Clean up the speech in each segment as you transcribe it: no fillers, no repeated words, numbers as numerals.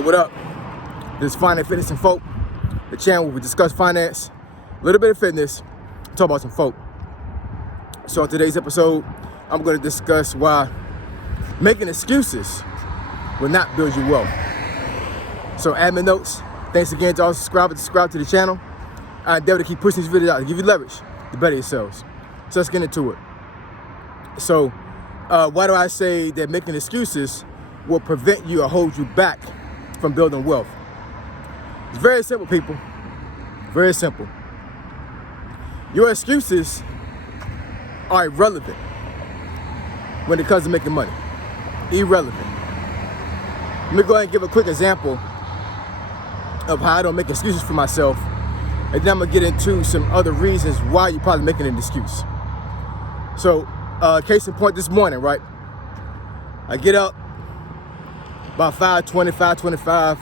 What up? This is Finance, Fitness, and Folk, the channel where we discuss finance, a little bit of fitness, talk about some folk. So on today's episode, I'm going to discuss why making excuses will not build you wealth. So admin notes, thanks again to all subscribers to subscribe to the channel. I endeavor to keep pushing these videos out to give you leverage to better yourselves. So let's get into it. So why do I say that making excuses will prevent you or hold you back from building wealth? It's very simple, people. Very simple. Your excuses are irrelevant when it comes to making money. Irrelevant. Let me go ahead and give a quick example of how I don't make excuses for myself, and then I'm gonna get into some other reasons why you're probably making an excuse. So, case in point, this morning, right? I get up about 5:20, 5:25.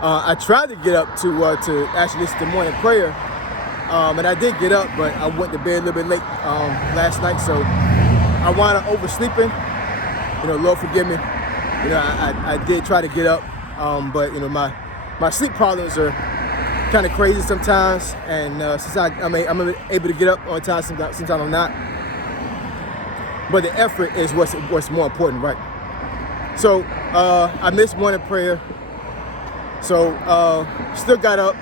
I tried to get up to actually listen to morning prayer, and I did get up, but I went to bed a little bit late last night, so I wound up oversleeping. Lord forgive me. I did try to get up, but my sleep problems are kind of crazy sometimes, and since I'm able to get up on time, sometimes I'm not. But the effort is what's more important, right? So I missed morning prayer. So still got up,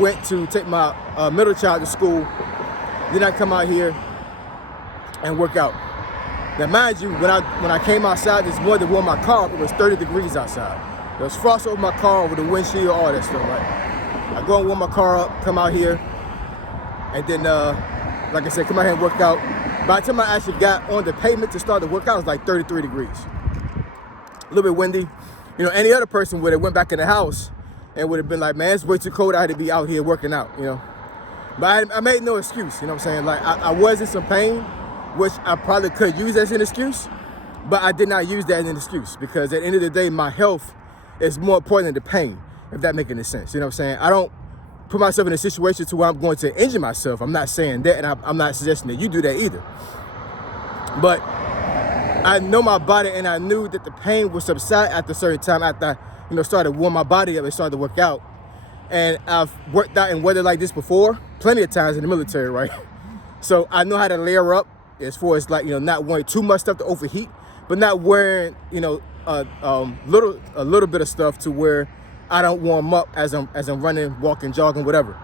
went to take my middle child to school. Then I come out here and work out. Now mind you, when I came outside this morning to warm my car up, it was 30 degrees outside. There was frost over my car, over the windshield, all that stuff, right? I go and warm my car up, come out here, and then, like I said, come out here and work out. By the time I actually got on the pavement to start the workout, it was like 33 degrees. A little bit windy. Any other person would have went back in the house and would have been like, man, it's way too cold out to be out here working out, But I made no excuse, you know what I'm saying? Like, I was in some pain, which I probably could use as an excuse, but I did not use that as an excuse, because at the end of the day, my health is more important than the pain, if that makes any sense. You know what I'm saying? I don't put myself in a situation to where I'm going to injure myself. I'm not saying that, and I'm not suggesting that you do that either. But I know my body, and I knew that the pain would subside after a certain time, after I started warming my body up and started to work out. And I've worked out in weather like this before, plenty of times in the military, right? So I know how to layer up as far as not wearing too much stuff to overheat, but not wearing a little bit of stuff to where I don't warm up as I'm running, walking, jogging, whatever.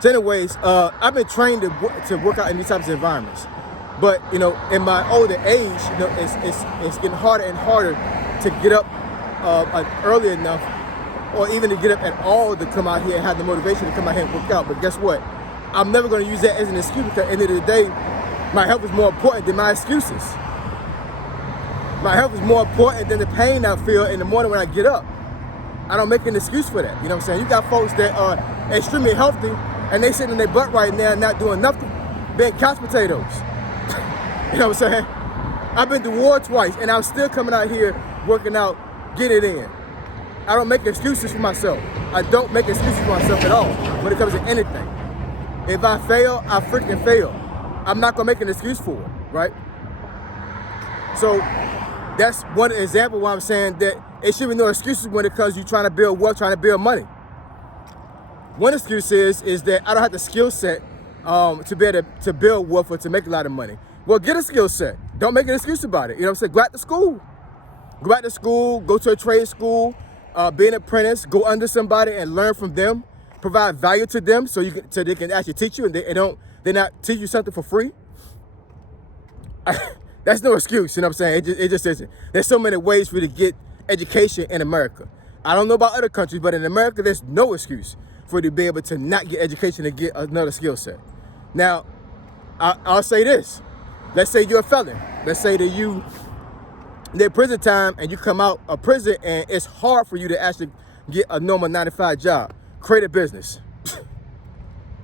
So anyways, I've been trained to work out in these types of environments. But, in my older age, it's getting harder and harder to get up early enough, or even to get up at all to come out here and have the motivation to come out here and work out. But guess what? I'm never going to use that as an excuse, because at the end of the day, my health is more important than my excuses. My health is more important than the pain I feel in the morning when I get up. I don't make an excuse for that. You know what I'm saying? You got folks that are extremely healthy, and they sitting in their butt right now not doing nothing, being couch potatoes. You know what I'm saying? I've been to war twice, and I'm still coming out here working out, get it in. I don't make excuses for myself. I don't make excuses for myself at all when it comes to anything. If I fail, I freaking fail. I'm not gonna make an excuse for it, right? So that's one example why I'm saying that it should be no excuses when it comes to you trying to build wealth, trying to build money. One excuse is that I don't have the skill set to be able to build wealth or to make a lot of money. Well, get a skill set. Don't make an excuse about it. You know what I'm saying? Go back to school. Go back to school, go to a trade school, be an apprentice, go under somebody and learn from them, provide value to them so they can actually teach you, and they're not teach you something for free. That's no excuse, you know what I'm saying? It just isn't. There's so many ways for you to get education in America. I don't know about other countries, but in America, there's no excuse for you to be able to not get education and get another skill set. Now, I'll say this. Let's say you're a felon. Let's say that you did prison time and you come out of prison and it's hard for you to actually get a normal 9-to-5 job. Create a business.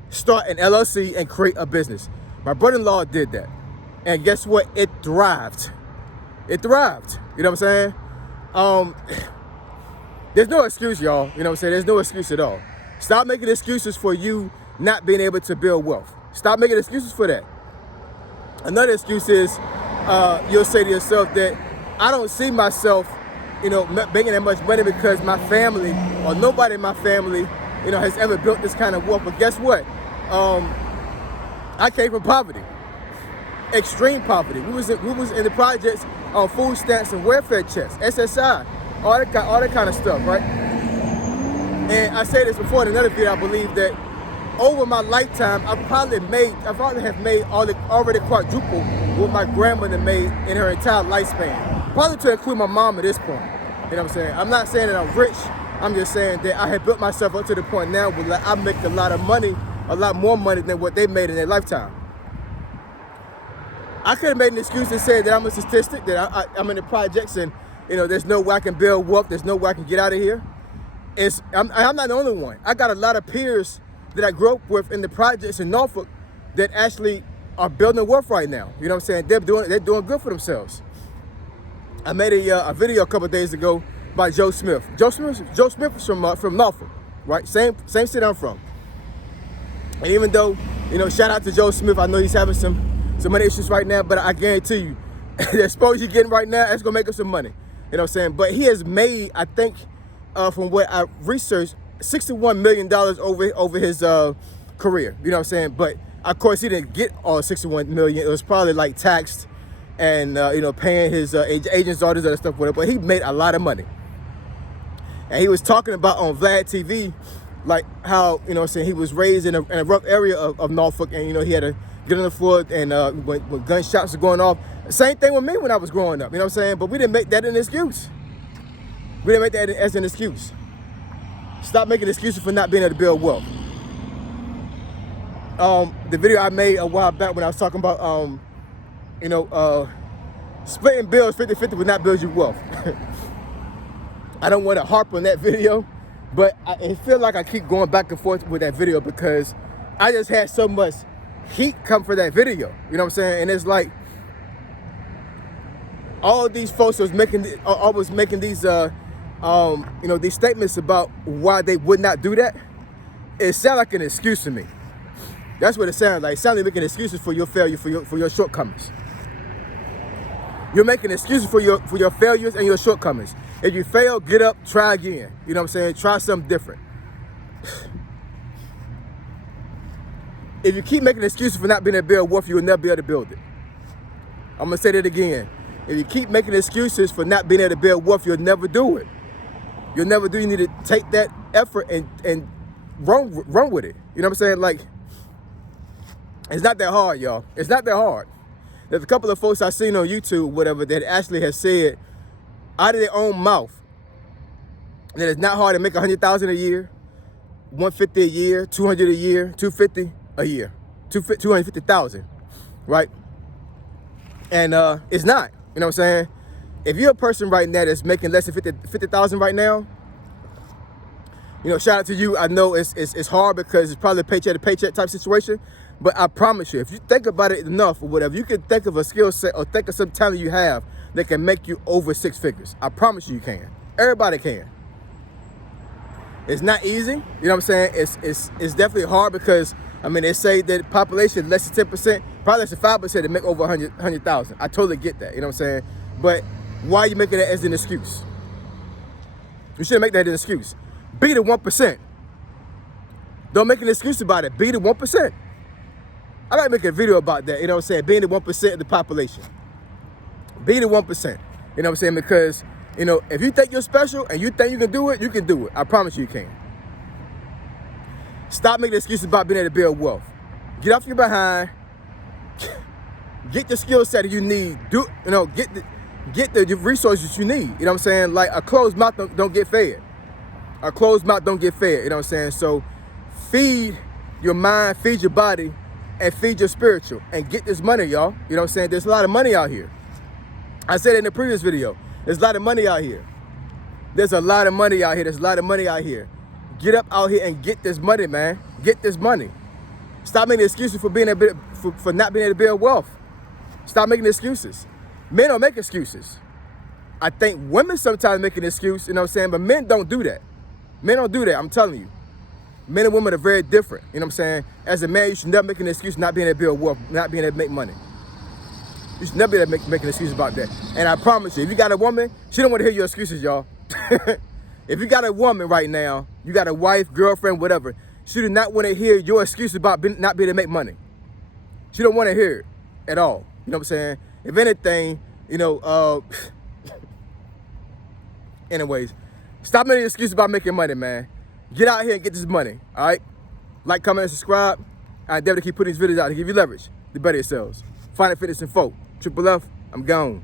Start an LLC and create a business. My brother-in-law did that. And guess what? It thrived. It thrived. You know what I'm saying? There's no excuse, y'all. You know what I'm saying? There's no excuse at all. Stop making excuses for you not being able to build wealth. Stop making excuses for that. Another excuse is you'll say to yourself that I don't see myself, making that much money because my family or nobody in my family, has ever built this kind of wealth. But guess what? I came from poverty, extreme poverty. We was in the projects on food stamps and welfare checks, SSI, all that kind of stuff, right? And I said this before in another video. I believe that over my lifetime, I probably have made already quadruple what my grandmother made in her entire lifespan. Probably to include my mom at this point. You know what I'm saying? I'm not saying that I'm rich. I'm just saying that I have built myself up to the point now where I make a lot of money, a lot more money than what they made in their lifetime. I could have made an excuse and said that I'm a statistic, that I'm in the projects and there's no way I can build wealth, there's no way I can get out of here. I'm not the only one. I got a lot of peers that I grew up with in the projects in Norfolk that actually are building wealth right now. You know what I'm saying? They're doing good for themselves. I made a video a couple of days ago by Joe Smith. Joe Smith is from Norfolk, right? Same city I'm from. And even though, shout out to Joe Smith, I know he's having some money issues right now, but I guarantee you, the exposure you're getting right now, that's gonna make him some money. You know what I'm saying? But he has made, I think, from what I researched, $61 million over his career. You know what I'm saying? But of course, he didn't get all $61 million. It was probably like taxed and paying his agents, all this other stuff with it. But he made a lot of money. And he was talking about on Vlad TV, like how he was raised in a rough area of Norfolk, and he had to get on the floor, and when gunshots were going off. Same thing with me when I was growing up. You know what I'm saying? But we didn't make that an excuse. We didn't make that as an excuse. Stop making excuses for not being able to build wealth. The video I made a while back when I was talking about, splitting bills 50-50 would not build you wealth. I don't want to harp on that video, but I feel like I keep going back and forth with that video because I just had so much heat come for that video. You know what I'm saying? And it's like all these folks was making these these statements about why they would not do that. It sounds like an excuse to me. That's what it sounds like. It sounds like making excuses for your failure, for your shortcomings. You're making excuses for your failures and your shortcomings. If you fail, get up, try again. You know what I'm saying? Try something different. If you keep making excuses for not being able to build wealth, you will never be able to build it. I'm gonna say that again. If you keep making excuses for not being able to build wealth, you'll never do it. You'll never do it. You need to take that effort and run with it. You know what I'm saying? Like, it's not that hard, y'all. It's not that hard. There's a couple of folks I've seen on YouTube, whatever, that actually have said out of their own mouth that it's not hard to make $100,000 a year, $150 a year, $200 a year, $250 a year, $250,000, right? And it's not. You know what I'm saying? If you're a person right now that's making less than $50,000 right now, shout out to you. I know it's hard because it's probably a paycheck to paycheck type situation, but I promise you, if you think about it enough or whatever, you can think of a skill set or think of some talent you have that can make you over six figures. I promise you can. Everybody can. It's not easy. You know what I'm saying? It's definitely hard because, they say that population less than 10%, probably less than 5% to make over 100,000. I totally get that. You know what I'm saying? But why are you making that as an excuse? You shouldn't make that an excuse. Be the 1%. Don't make an excuse about it. Be the 1%. I might make a video about that, you know what I'm saying? Being the 1% of the population. Be the 1%. You know what I'm saying? Because, if you think you're special and you think you can do it, you can do it. I promise you can. Stop making excuses about being able to build wealth. Get off your behind. Get the skill set that you need. Get the resources you need. You know what I'm saying? Like a closed mouth don't get fed. A closed mouth don't get fed. You know what I'm saying? So feed your mind, feed your body, and feed your spiritual. And get this money, y'all. You know what I'm saying? There's a lot of money out here. I said it in the previous video. There's a lot of money out here. There's a lot of money out here. There's a lot of money out here. Get up out here and get this money, man. Get this money. Stop making excuses for for not being able to build wealth. Stop making excuses. Men don't make excuses. I think women sometimes make an excuse, you know what I'm saying? But men don't do that. Men don't do that, I'm telling you. Men and women are very different, you know what I'm saying? As a man, you should never make an excuse not being able to build wealth, not being able to make money. You should never be making excuses about that. And I promise you, if you got a woman, she don't want to hear your excuses, y'all. If you got a woman right now, you got a wife, girlfriend, whatever, she do not want to hear your excuses about not being able to make money. She don't want to hear it at all. You know what I'm saying? If anything, you know, anyways, stop making excuses about making money, man. Get out here and get this money, all right? Like, comment, and subscribe. I endeavor to keep putting these videos out to give you leverage to better yourselves. Find it, fitness, and folk. Triple F, I'm gone.